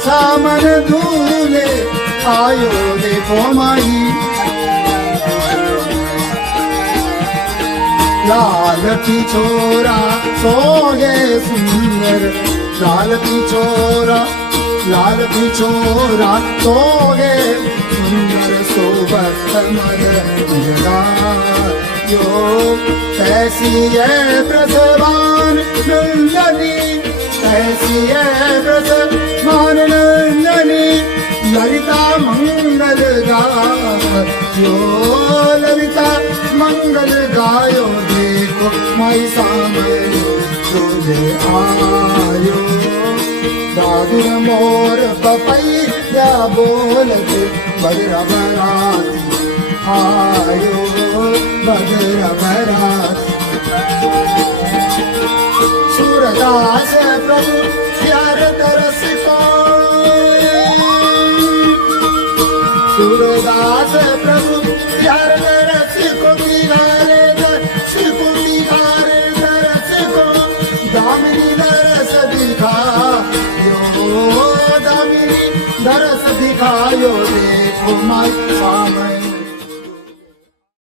सामन दूल्हे आयो देखो माई। लाल की छोरा सोगे सुंदर, लाल की छोरा सोगे सुंदर सोबत मर यो। कैसी है ब्रजवान नंदनी, कैसी है ब्रजवान नंदनी, ललिता मंगल गायो, ललिता मंगल गायो। देखो माई सामने तुझे आयो। दादुर मोर पपैया बोलते बगरा बराती आयो, बगरा बराती। सूरदास प्रभु प्यार तरस को, सूरदास प्रभु प्यार तरस को, दिगारे तरस को, दामिनी दरस दिखायो, दामिनी दरस दिखायो। देखो माई सामने